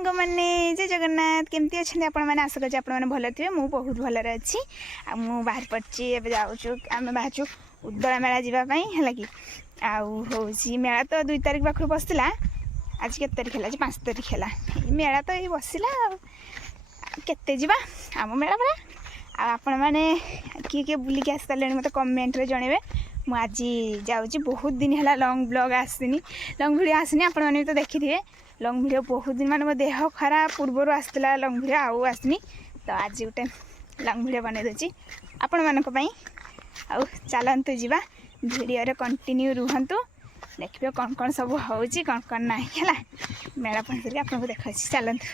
सांग मैंने जय जगन्नाथ केमती अच्छे आपण मैंने आशा कर भल थे मुझे बहुत भलरे अच्छी मु बाहर पड़ी ए जाऊँ आम बाहर उद्दला मेला जावाई है कि आउ मेला तो 2 तारिख पाखु बसला आज के तारिख है 5 तारिख है मेला तो ये बसला केते जीवा आम मेला पड़ा आपण मैंने किए बुलिक आसी सारे मत कमेंट जनइबे मुझे जाऊँगी बहुत दिन है लंग ब्लॉग आसनी लंग वीडियो आसनी आपण मैंने तो देखिए लंग वीडियो बहुत दिन मान मो देह खराब पूर्वर आसला लंग वीडियो आउ आसनी तो आज गोटे लंग वीडियो बन दूसरी आपण मानक आउ चलतु जावा वीडियो कंटिन्यू रुहतु देखिए कौन कौन सब हो कौन ना है मेला पहुँच करके आपको देखा चलतु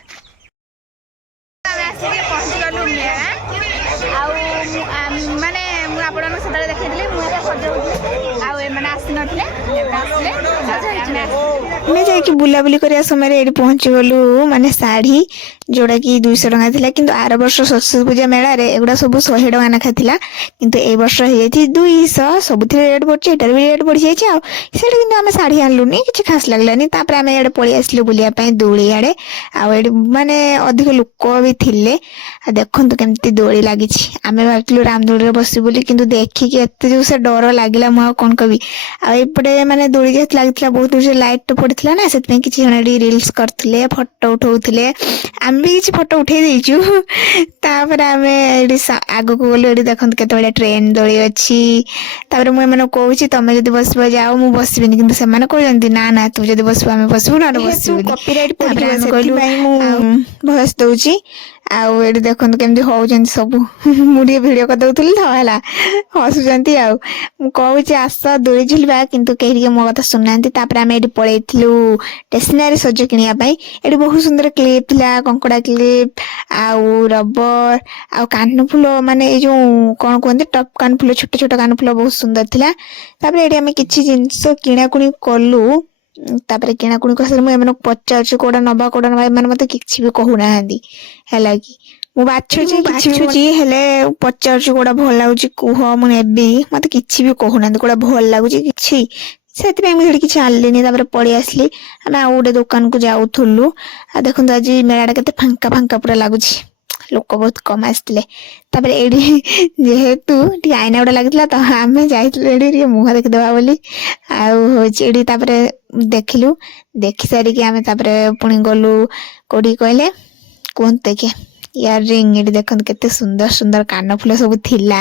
पहुँची गलु मेला माने मुझे सदा देखी मुझे सजाऊँ आने आसने आमे जाकि बुलाबुली करने समय ये पहुँची गलु माने शाढ़ी जोड़ा कि 200 टଙ୍କା थिला किंतु आर वर्ष सरस्वती पूजा मेला रे एगुड़ा सब 100 टଙ୍କା नाखा थिला किंतु ए वर्ष हे 200 सबुथिरे रेट बढ़ी एटार भी रेट बढ़ी जाइए आ सेठी किंतु आमे शाढ़ी आनलुनी किछि खास लागलानी तापर आमे एडे पळी आसलु बुलिया पई दोली आडे आ एडे माने अधिक लोक भी थिले आ देखंतु केमती दोली लागिछि आमे भाबथिलु रामदोली रे बसि बोली किंतु देखि कि एते जो से डर लागिला म कोन कवि आ एपटे माने दोली जे लागितला बहुत जो लाइट पड़ितला ना सेतमे किछि जने रील्स करथिले फोटो उठाउथिले आमे किछि फोटो उठै दैछु तापर आमे एडी आगो को गलो एडी देखंतु केते ट्रेन दोली अछि तापर मु एमन कहूछि तमे जदी बसबो जाओ मु बसबिनी किंतु से माने कहजंती ना ना तू जदी बसबो आमे बसबो ना बसबो कॉपीराइट पड़ि सेति पई मु भॉइस दउछि आउ एडी देखंतु केमती होउजंती सब मुडी वीडियो कर दउथली त हला हसुजंती आउ मु कहूछि आस दोली झुलबा किंतु केही मो कथा सुननांती तापर आमे एडी पळैथिलु स्टेशनरी सज किनिया पई एडी बहुत सुंदर क्लिप थिला कंकड़ा क्लिप आउ रबर आउ कान फुल माने ए जो कोन कोनते टप कान फुल छोटे छोटे कान फुल बहुत सुंदर थिला तापर एडी आमे किछि जिंस किना कुनी करलु तापर किना कुनी कसर मु एमन पचारछु कोडा नबा एमन मते किछि भी कहू नाहंदी हैला कि मु बाछुची हेले पचारछु कोडा भल लागुची कुह मु नेबी मते किछि भी कहू नाहंदी कोडा भल लागुची किछि सेति मु हेडी किछि आनलिनी तापर पळी आसली आमे आ ओडे दुकान को जाउथुलु आ देखंतु आज मेलाडा केते फांका फांका पूरा लागुची लोक बहुत कम आसले तापर एडी जेहेतु टी आईना उडा लागितला त आमे जाइतले एडी मुह देख देबा बोली आउ होची एडी तापर देखिलु देखि सारी कि आमे तापर पुणी गलु कोडी कहले कोनते के यार रिंग एडी देखन केते सुंदर सुंदर कान फुल सब थिला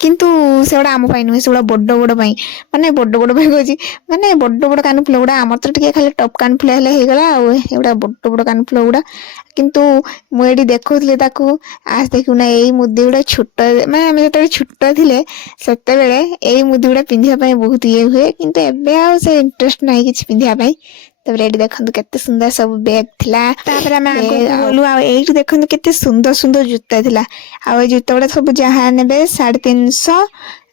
किंतु सेडा आम पाई नुहे सेडा बड्ड बड्ड पाई माने बड्ड बड्ड पाई कहजी माने बड्ड बड्ड कान फुल गुडा हमर तो टिके खाली टॉप कान फुल हेले हे गला आ एडा बड्ड बड्ड कान फुल गुडा किंतु मु एडी देखौथले ताकू आज देखु ना एई मुदी गुडा छोट माने हम जते छोट थिले सत्ते बेले एई मुदी गुडा पिंधिया पई बहुत ये हुए किंतु एबे आ से इंटरेस्ट नाही किछ पिंधिया पई तब रेडी देखंतु केते सुंदर सब बैग थिला तापर हम आगो बोलु आ एई देखंतु केते सुंदर सुंदर जूता थिला आ ए जूता गुडा सब जहां नेबे 350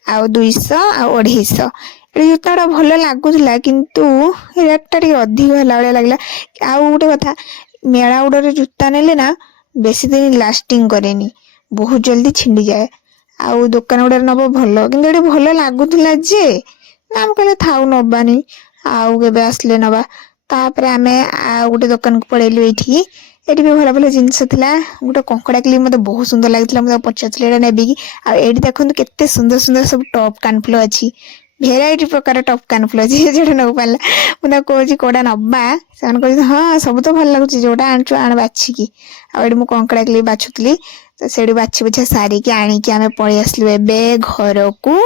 आ 200 आ 250 ए जूताडा भलो लागुथला किंतु रेटटा टी अधिक हला लागला आ गोटे कथा मेला गुडा जूता नेले ना बेसी दिन लास्टिंग करेनी बहुत जल्दी छिंडी जाए आ दुकान गुडा नबो भलो किंतु एडी भलो लागुथला जे नाम कहले थाउ नबानी आउ केबे आसले नबा तापर आमे आ गोटे दुकान को पळेलु एठी एठी भी भला भला जिंस थिला गोटे कंकड़ा क्लिप मते बहुत सुंदर लागितला मते पचातले एटा नेबी की आ एठी देखंतु केते सुंदर सुंदर सब टॉप कानफुल अछि भेराइटी प्रकार टॉप कानफुल अछि जेटा न पाला मुना कोजी कोडा नबा सन कोजी हां सब तो भल लागुची जोटा आनचु आन बाछि की आ एठी मु कंकड़ा क्लिप बाछुतली तो सेडी बाछि बुछा सारी की आनी की आमे पळी आसलु एबे घर को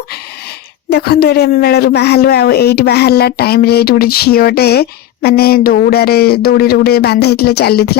देखंतु एरे मेला रु बाहलु आ एठी बाहरला टाइम रे एठी उडी छियोटे माने दौड़ी रे उडे बांधा हितले चलीथला।